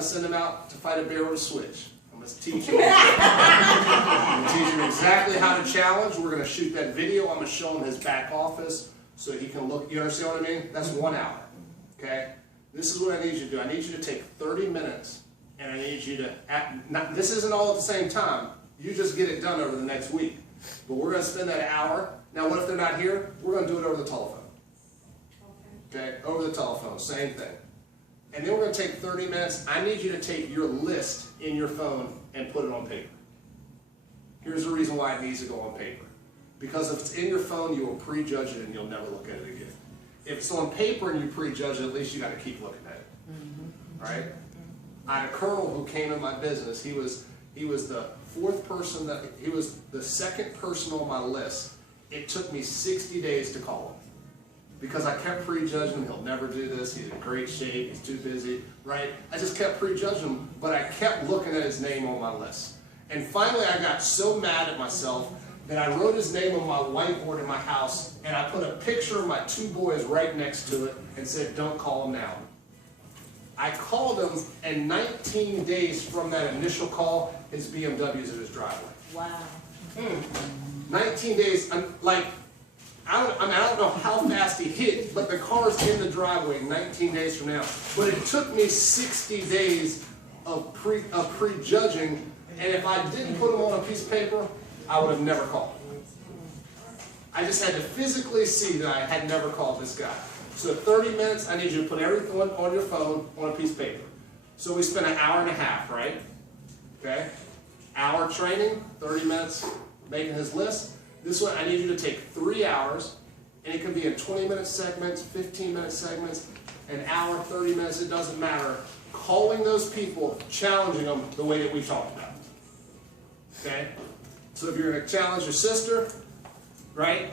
going to send him out to fight a bear with a switch. I'm going to teach him. I'm going to teach him exactly how to challenge. We're going to shoot that video. I'm going to show him his back office so he can look. You understand what I mean? That's 1 hour. Okay? This is what I need you to do. I need you to take 30 minutes, and I need you to this isn't all at the same time. You just get it done over the next week. But we're going to spend that hour. Now, what if they're not here? We're going to do it over the telephone. Okay? Over the telephone. Same thing. And then we're going to take 30 minutes. I need you to take your list in your phone and put it on paper. Here's the reason why it needs to go on paper. Because if it's in your phone, you will prejudge it and you'll never look at it again. If it's on paper and you prejudge it, at least you got to keep looking at it. Right? I had a colonel who came in my business. He was the fourth person he was the second person on my list. It took me 60 days to call him. Because I kept prejudging him, he'll never do this, he's in great shape, he's too busy, right? I just kept prejudging him, but I kept looking at his name on my list. And finally I got so mad at myself that I wrote his name on my whiteboard in my house, and I put a picture of my 2 boys right next to it and said, don't call him now. I called him, and 19 days from that initial call, his BMW's at his driveway. Wow. 19 days, I don't know how fast he hit, but the car's in the driveway 19 days from now. But it took me 60 days of prejudging, and if I didn't put them on a piece of paper, I would have never called. I just had to physically see that I had never called this guy. So 30 minutes, I need you to put everything on your phone on a piece of paper. So we spent an hour and a half, right? Okay? Hour training, 30 minutes making his list. This one, I need you to take 3 hours, and it can be in 20-minute segments, 15-minute segments, an hour, 30 minutes, it doesn't matter. Calling those people, challenging them the way that we talked about. Okay? So if you're going to challenge your sister, right?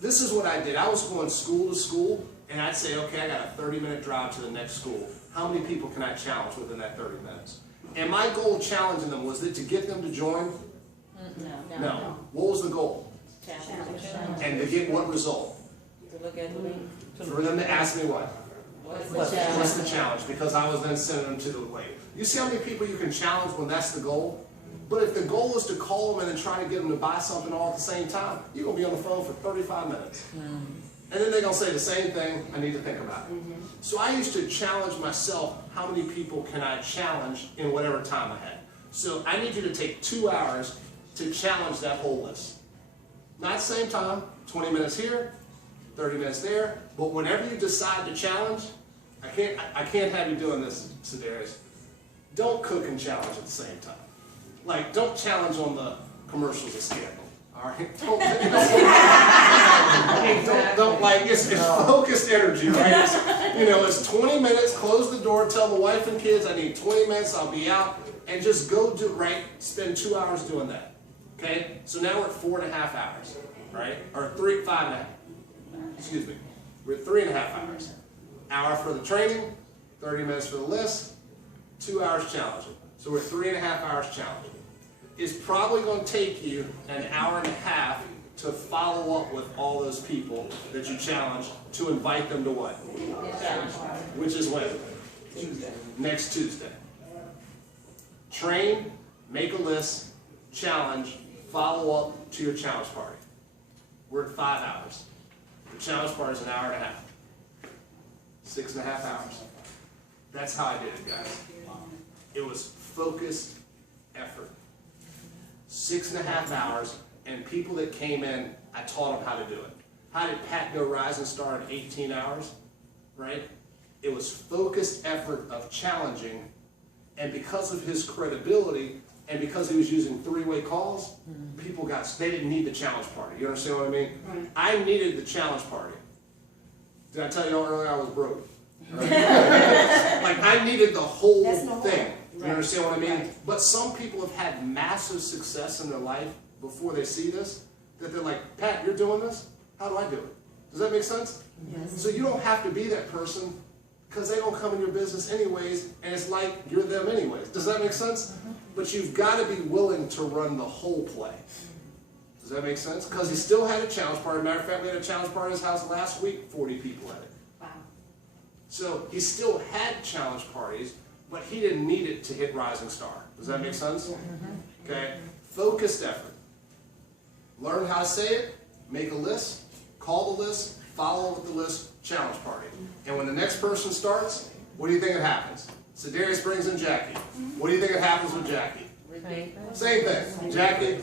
This is what I did. I was going school to school, and I'd say, okay, I got a 30-minute drive to the next school. How many people can I challenge within that 30 minutes? And my goal challenging them, was it to get them to join? No. What was the goal? And to get what result? To look at the link. For them to ask me what? What's the challenge? Because I was then sending them to the link. You see how many people you can challenge when that's the goal? But if the goal is to call them and then try to get them to buy something all at the same time, you're going to be on the phone for 35 minutes. And then they're going to say the same thing, I need to think about it. So I used to challenge myself, how many people can I challenge in whatever time I had? So I need you to take 2 hours to challenge that whole list. Not at the same time, 20 minutes here, 30 minutes there, but whenever you decide to challenge, I can't have you doing this, Sedaris. Don't cook and challenge at the same time. Like, don't challenge on the commercials of Scandal. All right? Don't like, it's focused energy, right? It's 20 minutes, close the door, tell the wife and kids, I need 20 minutes, I'll be out, and just go do, right? Spend 2 hours doing that. Okay, so now we're at 4.5 hours, right? Or 5.5. Excuse me. We're at 3.5 hours. Hour for the training, 30 minutes for the list, 2 hours challenging. So we're at 3.5 hours challenging. It's probably going to take you an hour and a half to follow up with all those people that you challenge to invite them to what? Which is when? Tuesday. Next Tuesday. Train, make a list, challenge, follow up to your challenge party. We're at 5 hours. The challenge party is an hour and a half. 6.5 hours. That's how I did it, guys. It was focused effort. 6.5 hours, and people that came in, I taught them how to do it. How did Pat go Rise and Star in 18 hours? Right? It was focused effort of challenging, and because of his credibility, and because he was using 3-way calls, people they didn't need the challenge party. You understand what I mean? Right. I needed the challenge party. Did I tell you earlier I was broke? Right? Like, I needed the whole thing. You understand what I mean? Right. But some people have had massive success in their life before they see this, that they're like, Pat, you're doing this? How do I do it? Does that make sense? Yes. So you don't have to be that person, because they don't come in your business anyways, and it's like you're them anyways. Does that make sense? But you've got to be willing to run the whole play. Does that make sense? Because he still had a challenge party. Matter of fact, we had a challenge party in his house last week, 40 people at it. Wow. So he still had challenge parties, but he didn't need it to hit Rising Star. Does that make sense? Okay? Focused effort. Learn how to say it, make a list, call the list, follow with the list, challenge party. And when the next person starts, what do you think it happens? So Darius brings in Jackie. What do you think it happens with Jackie? Same thing. Jackie,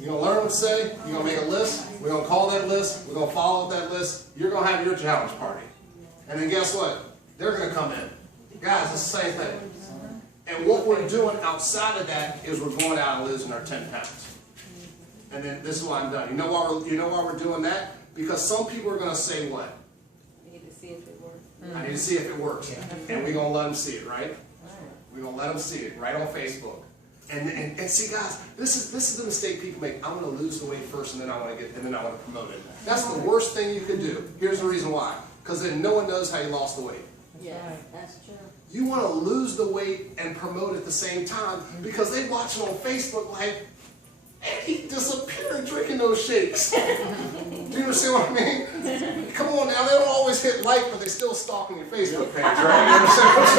you're going to learn what to say, you're going to make a list, we're going to call that list, we're going to follow with that list, you're going to have your challenge party. And then guess what? They're going to come in. Guys, it's the same thing. And what we're doing outside of that is we're going out and losing our 10 pounds. And then this is why I'm done. You know why we're doing that? Because some people are going to say what? I need to see if it works. I need to see if it works. And we're going to let them see it, right? We're going to let them see it right on Facebook. And see, guys, this is the mistake people make. I'm going to lose the weight first, and then I want to promote it. That's the worst thing you can do. Here's the reason why. Because then no one knows how you lost the weight. Yeah, that's true. You want to lose the weight and promote at the same time because they watch it on Facebook like, and he disappeared drinking those shakes. Do you understand what I mean? Come on now, they don't always hit like, but they still stalking your Facebook page, right? You understand what I'm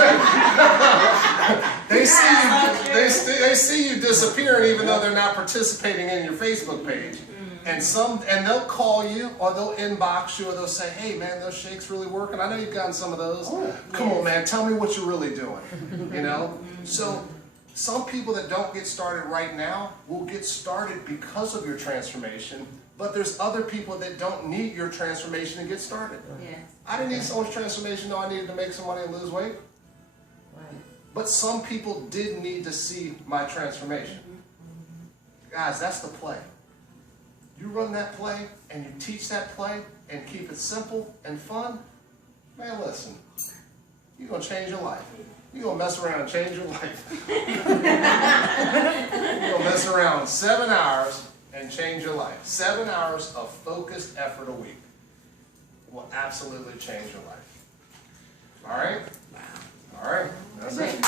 saying? They see you disappearing even though they're not participating in your Facebook page. And they'll call you, or they'll inbox you, or they'll say, hey man, those shakes really working. I know you've gotten some of those. Come on man, tell me what you're really doing. You know? So some people that don't get started right now will get started because of your transformation, but there's other people that don't need your transformation to get started. Yeah. I didn't need someone's transformation, though I needed to make some money and lose weight. But some people did need to see my transformation. Guys, that's the play. You run that play and you teach that play and keep it simple and fun, man, listen, you're going to change your life. You're going to mess around and change your life. You're going to mess around 7 hours and change your life. 7 hours of focused effort a week will absolutely change your life. All right? All right. That's it.